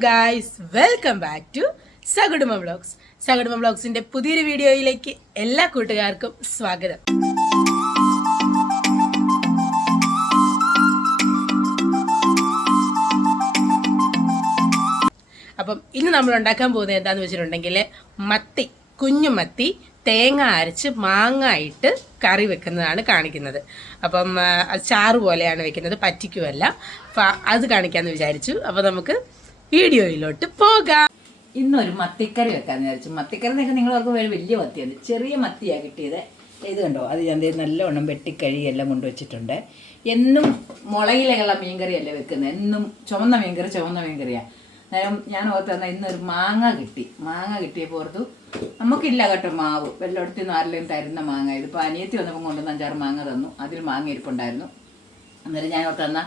Guys, welcome back to Sakudumba vlogs. Sakudumba വ്ളോഗ്സിന്റെ പുതിയൊരു വീഡിയോയിലേക്ക് എല്ലാ കൂട്ടുകാർക്കും സ്വാഗതം. അപ്പം ഇന്ന് നമ്മൾ ഉണ്ടാക്കാൻ പോകുന്നത് എന്താണെന്ന് വെച്ചിട്ടുണ്ടെങ്കിൽ മത്തി, കുഞ്ഞു മത്തി തേങ്ങ അരച്ച് മാങ്ങ ഇട്ട് കറി വെക്കുന്നതാണ് കാണിക്കുന്നത്. അപ്പം അത് ചാറ് പോലെയാണ് വെക്കുന്നത്, പറ്റിക്കുമല്ല. അപ്പം അത് കാണിക്കാമെന്ന് വിചാരിച്ചു. അപ്പോൾ നമുക്ക് വീഡിയോയിലോട്ട് പോകാം. ഇന്നൊരു മത്തിക്കറി വെക്കാമെന്ന് വിചാരിച്ചു. മത്തിക്കറി എന്നൊക്കെ നിങ്ങളവർക്ക് വലിയ മത്തിയാണ്, ചെറിയ മത്തിയാണ് കിട്ടിയത്. ഇത് കണ്ടോ, അത് ഞാൻ നല്ലവണ്ണം വെട്ടിക്കഴുകി എല്ലാം കൊണ്ടുവച്ചിട്ടുണ്ട്. എന്നും മുളയിലുള്ള മീൻകറിയല്ല വെക്കുന്നത്, എന്നും ചുവന്ന മീൻകറിയാണ്. നേരം ഞാൻ ഓർത്ത് തന്നാൽ ഇന്നൊരു മാങ്ങ കിട്ടിയപ്പോൾ ഓർത്തു നമുക്കില്ല കേട്ടോ മാവ്, വെള്ളമെടുത്ത് ആരെങ്കിലും തരുന്ന മാങ്ങ. ഇതിപ്പോൾ അനിയത്തി വന്നപ്പോൾ കൊണ്ടുവന്ന് 5-6 മാങ്ങ തന്നു, അതിൽ മാങ്ങ ഇരിപ്പുണ്ടായിരുന്നു. അന്നേരം ഞാൻ ഓർത്ത് തന്നാൽ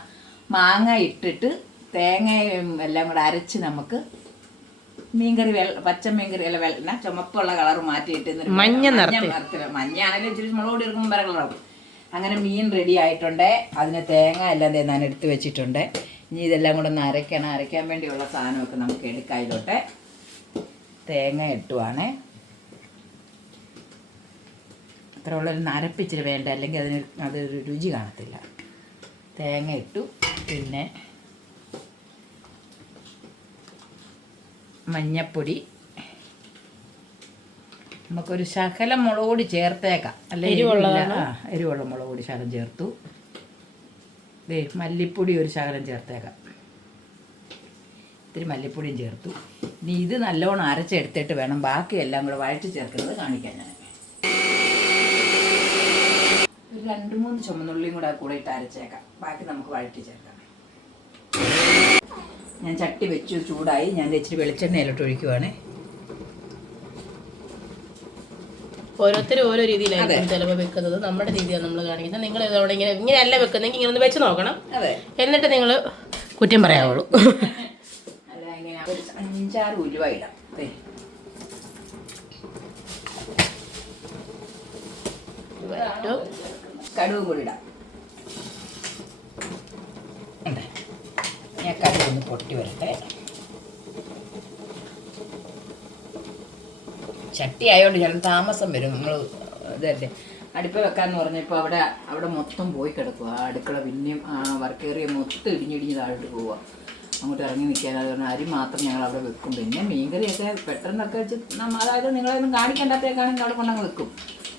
മാങ്ങ ഇട്ടിട്ട് തേങ്ങയും എല്ലാം കൂടെ അരച്ച് നമുക്ക് മീൻകറി പച്ച മീൻകറി അല്ല ചുമപ്പുള്ള കളർ മാറ്റിയിട്ട് മഞ്ഞയാണെങ്കിലും ഇച്ചിരി മുളക് എടുക്കുമ്പോൾ വേറെ കളറാവും. അങ്ങനെ മീൻ റെഡി ആയിട്ടുണ്ട്. അതിന് തേങ്ങ എല്ലാം ഞാൻ എടുത്ത് വെച്ചിട്ടുണ്ട്. ഇനി ഇതെല്ലാം കൂടെ ഒന്ന് അരയ്ക്കാൻ വേണ്ടിയുള്ള സാധനമൊക്കെ നമുക്ക് എടുക്കാം. ഇതിലോട്ട് തേങ്ങ ഇട്ടുവാണേ. അത്ര ഉള്ളൊരു അരപ്പിച്ചിരി വേണ്ട, അല്ലെങ്കിൽ അതൊരു രുചി കാണത്തില്ല. തേങ്ങ ഇട്ടു. പിന്നെ മഞ്ഞപ്പൊടി, നമുക്കൊരു ശകലം മുളക് പൊടി ചേർത്തേക്കാം, അല്ലെ എരിവുള്ള മുളക് പൊടി ശകലം ചേർത്തു. മല്ലിപ്പൊടി ഒരു ശകലം ചേർത്തേക്കാം, ഇത്തിരി മല്ലിപ്പൊടിയും ചേർത്തു. ഇനി ഇത് നല്ലോണം അരച്ചെടുത്തിട്ട് വേണം ബാക്കി എല്ലാം കൂടെ വഴറ്റി ചേർക്കുന്നത് കാണിക്കാൻ. ഞാൻ ഒരു 2-3 ചുമന്നുള്ളിയും കൂടെ ഇട്ട് അരച്ചേക്കാം, ബാക്കി നമുക്ക് വഴറ്റി ചേർക്കാം. ഞാൻ ചട്ടി വെച്ചു, ചൂടായി. ഞാൻ ഇച്ചിരി വെളിച്ചെണ്ണയിലോട്ട് ഒഴിക്കുവാണേ. ഓരോരുത്തരും ഓരോ രീതിയിലായിരിക്കും ചിലപ്പോൾ വെക്കുന്നത്. നമ്മുടെ രീതിയാണ് നമ്മൾ കാണിക്കുന്നത്. നിങ്ങൾ ഇതോടെ ഇങ്ങനെയല്ല വെക്കുന്നെങ്കിൽ ഇങ്ങനെ ഒന്ന് വെച്ച് നോക്കണം, എന്നിട്ട് നിങ്ങൾ കുറ്റം പറയാവുള്ളൂ. അല്ല, ഇങ്ങനെ ഒരു 5-6 ഉലുവ ഇടാം. കടുവ് കൂടി ഇടാം. ഞാൻ കടുവ് ഒന്ന് പൊട്ടി വരട്ടെ. ചട്ടി ആയതുകൊണ്ട് ചില താമസം വരും. നമ്മൾ ഇതല്ലേ അടുപ്പ് വെക്കാമെന്ന് പറഞ്ഞപ്പോൾ അവിടെ മൊത്തം പോയി കിടക്കുക. ആ അടുക്കള പിന്നെയും വർക്കേറിയ മൊത്തം ഇടിഞ്ഞിടിഞ്ഞ് താഴോട്ട് പോവുക. അങ്ങോട്ട് ഇറങ്ങി നിൽക്കാൻ. അതുകൊണ്ട് അരി മാത്രം ഞങ്ങൾ അവിടെ വെക്കും. പിന്നെ മീൻകറിയൊക്കെ പെട്ടെന്നൊക്കെ വെച്ച് അതായത് നിങ്ങളെയൊന്നും കാണിക്കേണ്ടാത്തേക്കാണെങ്കിൽ അവിടെ കൊണ്ടങ്ങ് വെക്കും.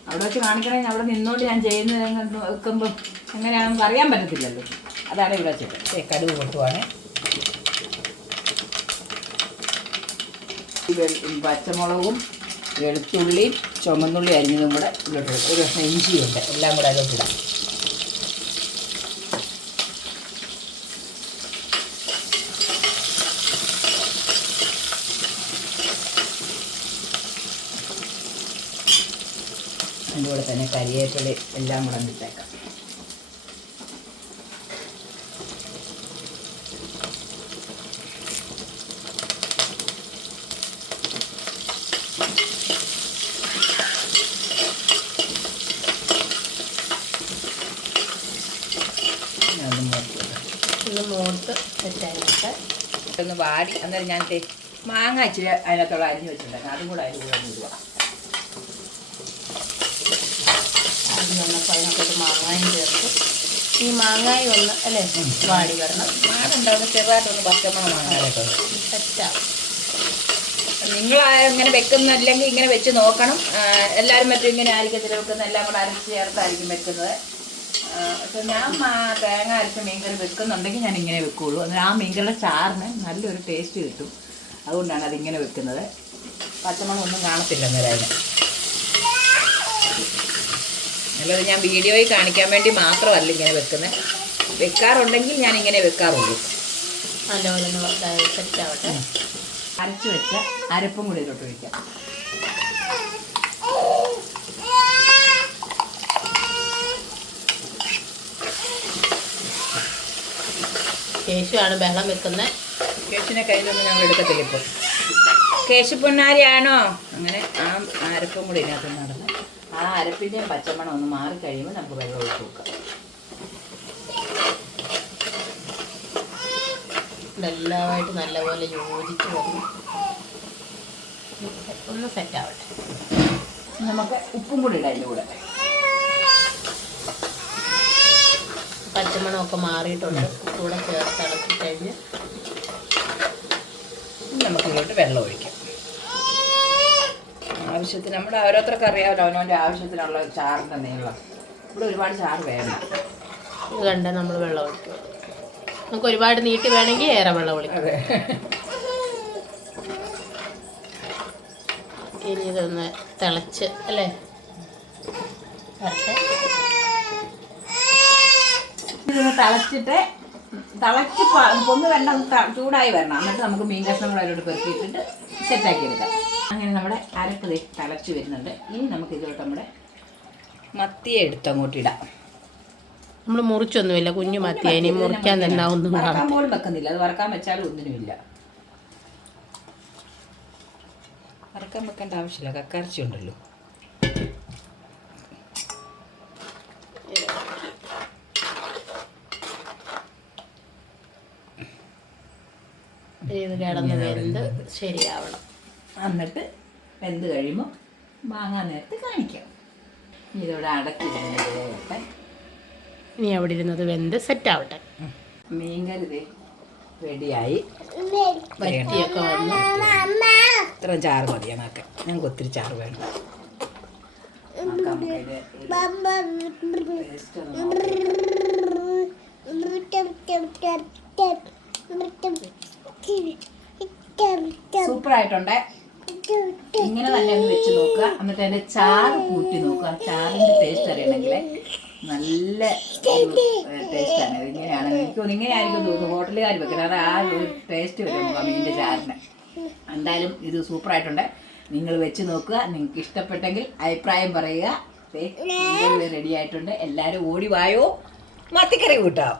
അവിടെ വെച്ച് കാണിക്കണമെങ്കിൽ അവിടെ നിന്നുകൊണ്ട് ഞാൻ ചെയ്യുന്നത് വെക്കുമ്പം എങ്ങനെയാണെന്ന് നമുക്ക് അറിയാൻ പറ്റത്തില്ലല്ലോ. അതാണ് ഇവിടെ വെച്ചിട്ട് കടുവ് പൊട്ടുവാണ്. പച്ചമുളകും വെളുത്തുള്ളിയും ചുമന്നുള്ളി അരിഞ്ഞതും കൂടെ ഇതിലോട്ട്, ഒരു കഷ്ണം ഇഞ്ചിയുണ്ട്, എല്ലാം കൂടെ അതിലോട്ടിടാം. അതിൻ്റെ കൂടെ തന്നെ കരിവേപ്പില എല്ലാം കൂടെ ഇട്ടേക്കാം. ഒന്ന് വാടി. അന്നേരം ഞാൻ മാങ്ങ ഇച്ചിരി അതിനകത്തുള്ള അരിഞ്ഞ് വെച്ചിട്ടുണ്ടായിരുന്നു, അതും കൂടെ അതിൽ കൂടെ ഇടുക. ആദ്യം വന്നപ്പോൾ അതിനകത്തോട്ട് മാങ്ങായും ചേർത്ത് ഈ മാങ്ങായും ഒന്ന് അല്ലേ വാടി വരണം. മാങ്ങുണ്ടാവുന്ന ചെറുതായിട്ടൊന്ന് പച്ചമണം മാങ്ങാനായിട്ടോ സെറ്റാവും. നിങ്ങൾ ഇങ്ങനെ വെക്കുന്നില്ലെങ്കിൽ ഇങ്ങനെ വെച്ച് നോക്കണം. എല്ലാവരും മറ്റും ഇങ്ങനെ ആയിരിക്കത്തില്ല വെക്കുന്നത്, എല്ലാം കൂടെ അരച്ച് ചേർത്തായിരിക്കും വെക്കുന്നത്. പക്ഷെ ഞാൻ തേങ്ങ അരച്ച മീൻകറി വെക്കുന്നുണ്ടെങ്കിൽ ഞാൻ ഇങ്ങനെ വെക്കുകയുള്ളൂ. എന്നാൽ ആ മീൻകറിയുടെ ചാറിന് നല്ലൊരു ടേസ്റ്റ് കിട്ടും. അതുകൊണ്ടാണ് അതിങ്ങനെ വെക്കുന്നത്. പച്ചമണം ഒന്നും കാണത്തില്ല എന്നേരം. നല്ലത് ഞാൻ വീഡിയോയിൽ കാണിക്കാൻ വേണ്ടി മാത്രമല്ല ഇങ്ങനെ വെക്കുന്നത്. വെക്കാറുണ്ടെങ്കിൽ ഞാൻ ഇങ്ങനെ വെക്കാറുള്ളൂ. നല്ലപോലെ സെറ്റാവട്ടെ. അരച്ച് വെച്ച അരപ്പും കൂടി ഇതിലോട്ട് ഒഴിക്കാം. കേശുവാണ് ബഹളം വെക്കുന്നത്. കേശുവിനെ കയ്യിലൊന്നും ഞങ്ങൾ എടുക്കത്തില്ല ഇപ്പോൾ. കേശു പൊന്നാരിയാണോ? അങ്ങനെ ആ അരപ്പും കൂടി ഇതിനകത്ത് നടന്ന് ആ അരപ്പിൻ്റെയും പച്ചമണം ഒന്ന് മാറിക്കഴിയുമ്പോൾ നമുക്ക് വെള്ളം ഒഴിച്ച് വെക്കാം. ഇതെല്ലാമായിട്ട് നല്ലപോലെ യോജിച്ച് വന്നു. ഒന്ന് സെറ്റാവട്ടെ. നമുക്ക് ഉപ്പും കൂടി ഇടാം അതിൻ്റെ കൂടെ. പച്ചമണമൊക്കെ മാറിയിട്ടുണ്ട്. കൂടെ ചേർത്ത് ഇളക്കി കഴിഞ്ഞ് നമുക്ക് ഇതിലോട്ട് വെള്ളം ഒഴിക്കാം. ആവശ്യത്തിന് നമ്മുടെ ഓരോരുത്തർക്ക് അറിയാമല്ലോ അവനവൻ്റെ ആവശ്യത്തിനുള്ള ചാറിൻ്റെ നീളം. ഇവിടെ ഒരുപാട് ചാറ് വേണം. ഇത് കണ്ട നമ്മൾ വെള്ളം ഒഴിക്കുക. നമുക്ക് ഒരുപാട് നീട്ടി വേണമെങ്കിൽ ഏറെ വെള്ളം ഒഴിക്കാം. അതെ. ഇനി ഇതൊന്ന് തിളച്ച് അല്ലേ ഇതൊന്ന് തിളച്ചിട്ട് പൊന്ന് വെള്ളം ചൂടായി വരണം. എന്നിട്ട് നമുക്ക് മീൻ കഷ്ണങ്ങൾ അതിലോട്ട് പെറുക്കിയിട്ടിട്ട് സെറ്റാക്കി എടുക്കാം. അങ്ങനെ നമ്മുടെ അരപ്പ് തിളച്ച് വരുന്നുണ്ട്. ഇനി നമുക്ക് ഇതിലോട്ട് നമ്മുടെ മത്തിയെ എടുത്ത് അങ്ങോട്ട് ഇടാം. നമ്മൾ മുറിച്ചൊന്നുമില്ല, കുഞ്ഞു മത്തിയ. ഇനി മുറിക്കാൻ തന്നെ ഒന്നും വറക്കാൻ പോലും വെക്കുന്നില്ല. അത് വറക്കാൻ വെച്ചാലും ഒന്നിനുമില്ല. വറക്കാൻ വെക്കേണ്ട ആവശ്യമില്ല, കക്കറച്ചി ഉണ്ടല്ലോ. ഇത് കിടന്ന് വെന്ത് ശരിയാവണം. എന്നിട്ട് വെന്ത് കഴിയുമ്പോൾ വാങ്ങാൻ നേരത്ത് കാണിക്കാം. ഇതോടെ അടച്ചിരുന്നേ. ഇനി അവിടെ ഇരുന്നത് വെന്ത് സെറ്റാവട്ടെ. മീൻകറി റെഡിയായി. വറ്റിയൊക്കെ വന്ന് ഇത്ര ചാറ് മതിയാ നോക്കാൻ. ഞങ്ങൾക്ക് ഒത്തിരി ചാറ് വേണം. സൂപ്പറായിട്ടുണ്ട്. ഇങ്ങനെ തന്നെ ഒന്ന് വെച്ച് നോക്കുക. എന്നിട്ട് അതിൻ്റെ ചാറ് കൂട്ടി നോക്കുക. ചാറിൻ്റെ ടേസ്റ്റ് അറിയണമെങ്കിൽ നല്ല ടേസ്റ്റാണ്. ഇങ്ങനെയാണ് എനിക്ക് തോന്നുന്നു. ഇങ്ങനെയായിരിക്കും തോന്നുന്നു ഹോട്ടലുകാർ വെക്കുന്നത്. അത് ആ ഒരു ടേസ്റ്റ് വരും നമുക്ക് ആ മീനിൻ്റെ ചാറിന്. എന്തായാലും ഇത് സൂപ്പറായിട്ടുണ്ട്. നിങ്ങൾ വെച്ച് നോക്കുക. നിങ്ങൾക്ക് ഇഷ്ടപ്പെട്ടെങ്കിൽ അഭിപ്രായം പറയുക. റെഡി ആയിട്ടുണ്ട്. എല്ലാവരും ഓടി വായോ, മത്തിക്കറി കൂട്ടാം.